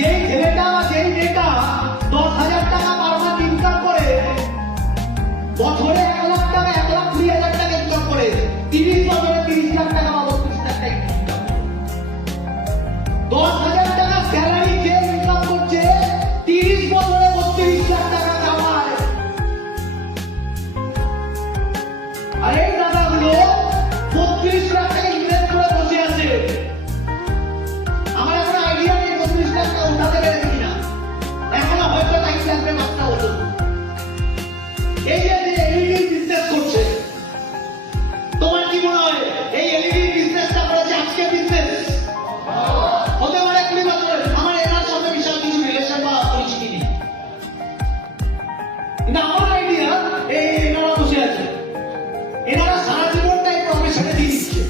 যেই ছেলেটা বা যেই মেয়েটা 10,000 টাকা পার মাস ইনকাম করে, বছরে 1 লাখ টাকা 1,20,000 টাকা ইনকাম করে, 30 বছরে 30 লাখ টাকা বা 32 লাখ টাকা ইনকাম করে। 10,000 টাকা স্যালারি যে ইনকাম করছে, 30 বছরে 32 লাখ টাকা কামায়। আর এই দাদাগুলো 32 লাখ টাকা ইনভেস্ট করে বসে আছে। আমার এখন আইডিয়া নেই 32 লাখ টাকা উঠাতে পেরেছে কিনা, এখনো হয়তো টাইম লাগবে মাত্রা হতো। এই যে এলইডি বিজনেস করছে, তোমার কি মনে হয় এই এলইডি বিজনেসটা করেছে আজকে বিজনেস? হতে পারে 20 বছরের। আমার এনার সাথে বিশাল কিছু রিলেশন বা পরিচিতি নেই, কিন্তু আমার আইডিয়া এই এনারা বসে আছে, এনারা সারা জীবনটা এই প্রফেশনে দিয়ে দিচ্ছে।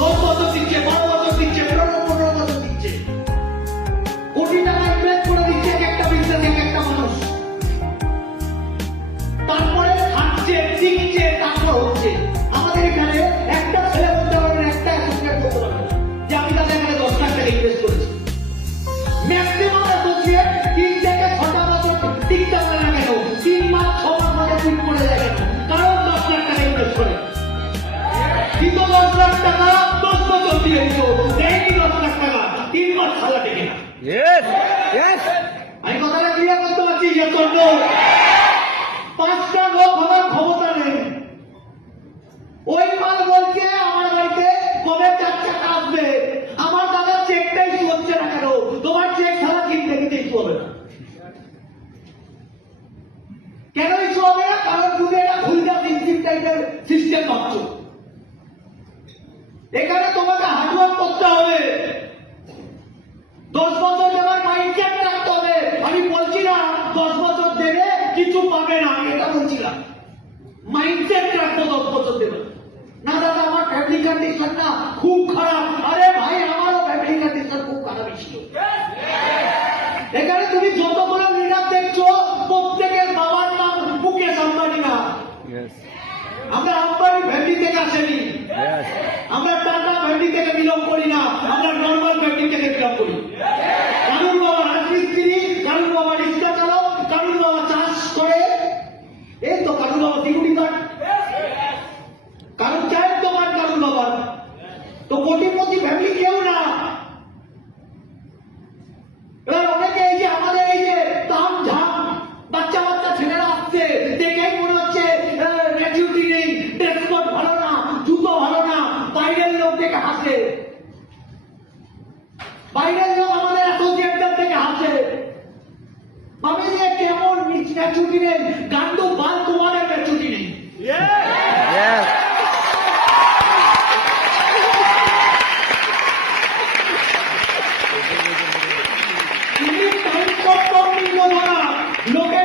10 বছর দিচ্ছে, 12 বছর দিচ্ছে, 15 বছর দিচ্ছে, কোটি টাকা ইনভেস্ট করে দিচ্ছে এক একটা বিজনেস, এক একটা মানুষ। তারপরে খাচ্ছে, শিখছে, তারপর হচ্ছে। আমাদের এখানে একটা ছেলে বলতে পারবে না, একটা অ্যাসোসিয়েট বলতে পারবে না যে আমি তাদের এখানে 10 লাখ টাকা ইনভেস্ট করেছি। ম্যাক্সিমাম অ্যাসোসিয়েট 3 থেকে 6টা বছর টিকতে পারে না কেন, 3 মাস 6 মাস ধরে ঠিক করে যায় কেন? কারণ 10 লাখ টাকা ইনভেস্ট করে। কিন্তু 10 লাখ টাকা 10 বছর দিয়ে দিত, দেয়নি 10 লাখ টাকা 3 মাস খালা টেকে না। আমি কথাটা ক্লিয়ার করতে পারছি? পাঁচটা লোক হওয়ার ক্ষমতা নেই। ওই মাল বলছে আমার বাড়িতে কবে 4 টাকা আসবে, আমার দাদা চেকটা ইস্যু হচ্ছে না কেন? তোমার চেক ছাড়া কিনতে কিনতে ইস্যু হবে না। কেন ইস্যু হবে না? কারণ তুমি এটা খুলটা সিস্টেম টাইপের সিস্টেম ভাবছো। এখানে তোমাকে হার্ডওয়ার্ক করতে হবে, 10 বছর দেওয়ার মাইন্ডসেট রাখতে হবে। আমি বলছি না 10 বছর দেবে কিছু পাবে না, আমি এটা বলছি না। মাইন্ডসেট রাখতে 10 বছর দেবে না। দাদা আমার ফ্যামিলি কন্ডিশন না খুব খারাপ। আরে ভাই আমারও ফ্যামিলি কন্ডিশন খুব খারাপ ছিল। এখানে তুমি যতগুলো লিডার দেখছো প্রত্যেকের বাবার নাম মুকেশ আম্বানি না। আমরা আম্বানি ফ্যামিলি থেকে আসেনি, আমরা টাটা ফ্যামিলি থেকে বিলং করি না, আমরা নর্মাল ফ্যামিলি থেকে বিলং করি। কারুর বাবা রাজমিস্ত্রি, কারুর বাবা রিক্সা চালক, কারুর বাবা চাষ করে, এই তো কারুর বাবা সিকিউরিটি গার্ড, কারুর চায়ের দোকান কারুর বাবার। তো কোটিপতি ফ্যামিলি কেউ না। এবার অনেকে এই যে আমাদের এই যে তাম ঝাম বাচ্চা বাচ্চা ছেলেরা আসছে, দেখেই মনে হচ্ছে গ্র্যাচুইটি নেই, ড্রেস কোড ভালো না, জুতো ভালো না, বাইরের লোক দেখে হাসে। বাইরের লোক আমাদের অ্যাসোসিয়েটদের থেকে হাসে, ভাবে যে কেমন গ্র্যাচুইটি নেই, গান্ডু বাল তোমাদের গ্র্যাচুইটি নেই। তুমি টাইম কম নিল না, লোকের